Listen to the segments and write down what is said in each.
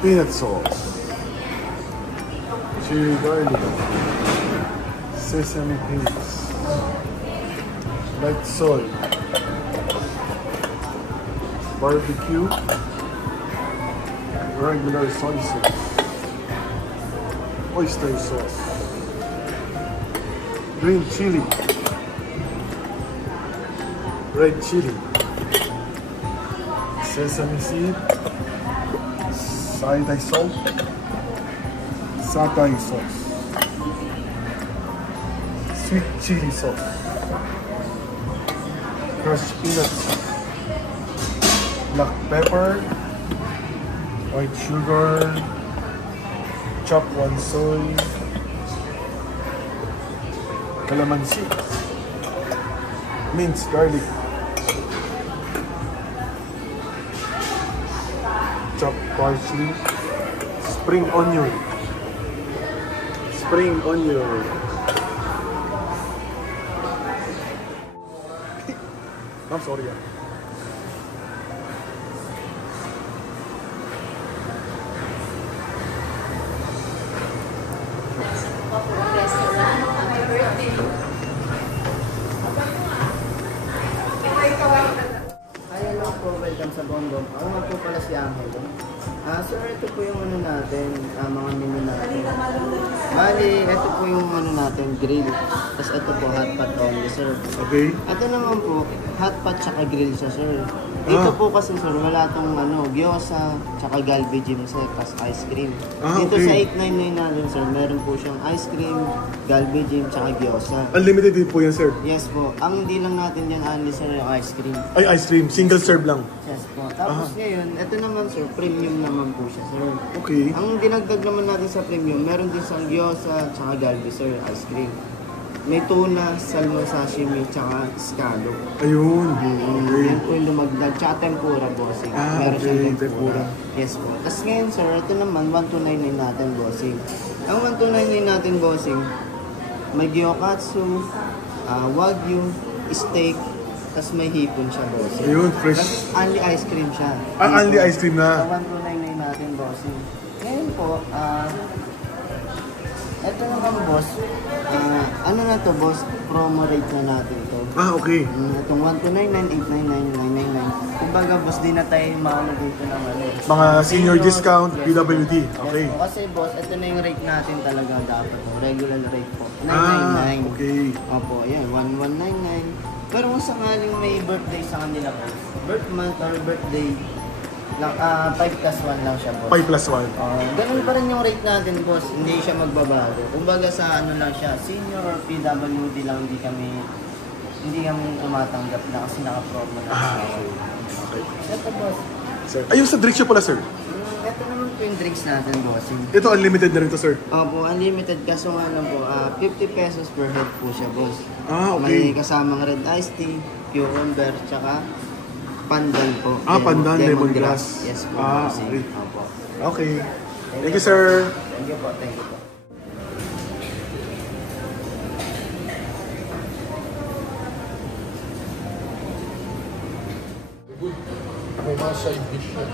Peanut sauce, chili garlic, sesame paste, light soy, barbecue, regular soy sauce, oyster sauce, green chili, red chili, sesame seed, side salt, satay sauce, sweet chili sauce, crushed peanuts, black pepper, white sugar, chopped one soy, calamansi, minced garlic, chopped parsley, spring onion, I'm sorry. Welcome sa Bongbong. Ako nga po pala si Angel. Sir, ito po yung ano natin, mga menu natin. Bali, ito po yung ano natin, grill. Tapos ito po, hot pot only, sir. Okay. Ito naman po, hot pot tsaka grill siya, sir. Dito po kasi, sir, wala tong ano, gyoza, tsaka Galbi Gym, sir, tas ice cream. Dito sa 899 natin, sir, meron po siyang ice cream, Galbi Gym, tsaka gyoza. Unlimited din po yan, sir? Yes po. Ang hindi lang natin yan, only, sir, yung ice cream. Ay, ice cream. Single serve lang? Yes po. Tapos ngayon, ito naman, sir, premium naman po siya, sir. Okay. Ang dinagdag naman natin sa premium, meron din siyang gyoza, tsaka Galbi, sir, ice cream. May tuna, salmon sashimi, tsaka scallop. Ayun. Okay. Yan po yung lumagdag. Tsaka tempura, bossing. Meron okay. siyang tempura. Yes po. Tapos ngayon, sir, ito naman, 1299 natin, bossing. Ang 1299 natin, bossing, may gyokatsu, wagyu, steak, tapos may hipon siya, bossing. Ayun, fresh. Tapos only ice cream siya. Only ice cream na? 1299 natin, bossing. Ngayon po, ito naman, boss. Ano na to, boss? Promo rate na natin to. Okay. Itong 1299, 899, 999. Kumbaga, boss, di na tayo maano dito ng ano. Mga senior discount, yes, PWD. Okay. Yes, kasi, boss, ito na yung rate natin talaga dapat. Regular rate po. 999. Okay. Opo, yan. 1199. Pero kung sakaling may birthday sa kanila po, birth month or birthday, 5 plus 1 lang siya, boss. 5 plus 1. Ganun pa rin yung rate natin, boss. Hindi siya magbabago. Kumbaga sa ano lang siya, senior or PWD lang, hindi kami tumatanggap na kasi naka-promo na. Okay. Ito, boss. Sir. Ayun sa drinks pala, sir. Ito naman po yung drinks natin, boss. Ito unlimited na rin to, sir. Opo, unlimited. Kaso nga lang po, 50 pesos per head po siya, boss. Okay. May kasamang red iced tea, cucumber, tsaka pandan po. Pandan, lemongrass. Yes po. Okay. Opo. Okay. Thank you, sir. Thank you po. Thank you po. May mga side dish na.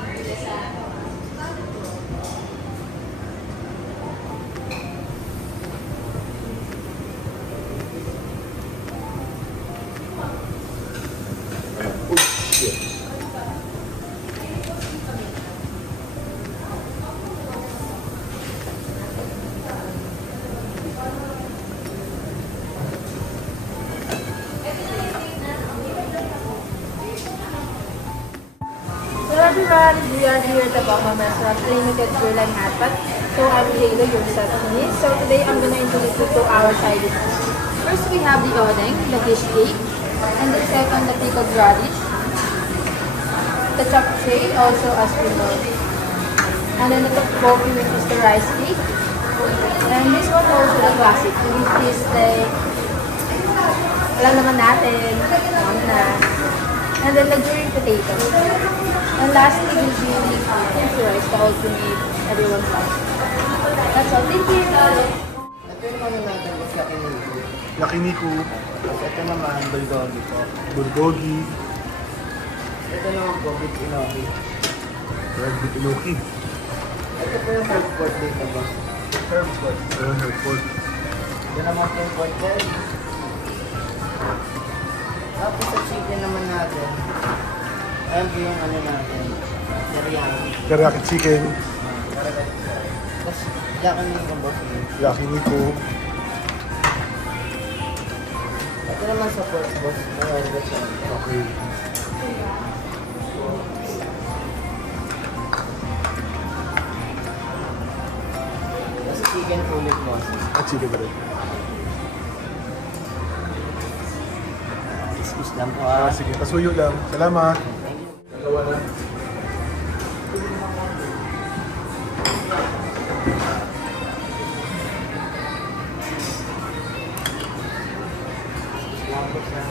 Everyone, we are here at the Bama Restaurant Limited Berlin Hotpot. So I'm Jayla, your receptionist. So today I'm gonna introduce you to our side dishes. First we have the odeng, the fish cake, and the second the pickled radish, the japchae, also as we know, and then the tteokbokki, which is the rice cake, and this one also the classic, which is the alam naman natin, and then the green potato. And lastly will be kimchi rice, the ultimate everyone loves. That's all. Thank you. Ito yung ano natin, mas Yakiniku. Yakiniku, Tapos ito naman, Bulgogi po. Bulgogi, Ito naman po, Big Inoki. Red Beet Inoki. Ito po yung herb pork dito, boss. Herb pork. Ayan, herb pork. Ito naman po yung pork belly. Tapos sa chicken naman natin, ayan po yung ano natin, teriyaki. Teriyaki chicken, Tapos Yakiniku, boss. Yakiniku, Ito naman sa pork, boss. Mayroon siya. okay. Tapos chicken ulit, boss. At chicken na rin. Excuse lang po Sige, pasuyo lang. Salamat. Thank you. Dalawa na. Salamat po, sir.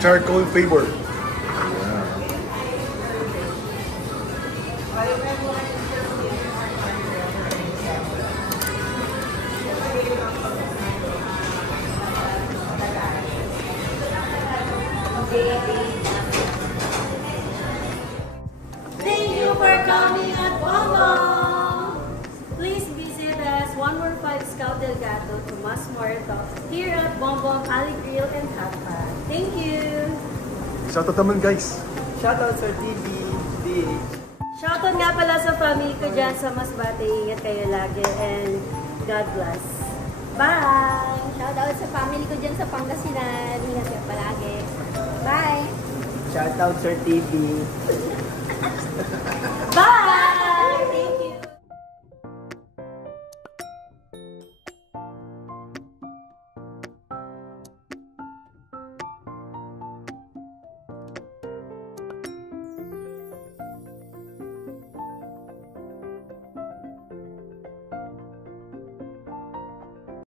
Charcoal flavor. Thank you for coming at Bongbong! Please visit us 115 Scout Delgado, Tomas Muerto, here at Bongbong Ali Grill and Hot Pot. Thank you! Shoutout naman guys. Shoutout Sir TV, DH. Shoutout nga pala sa family ko dyan sa Masbate. Ingat kayo lagi and God bless. Bye! Shoutout sa family ko dyan sa Pangasinan. Ingat kayo palagi. Bye! Shoutout Sir TV. Bye!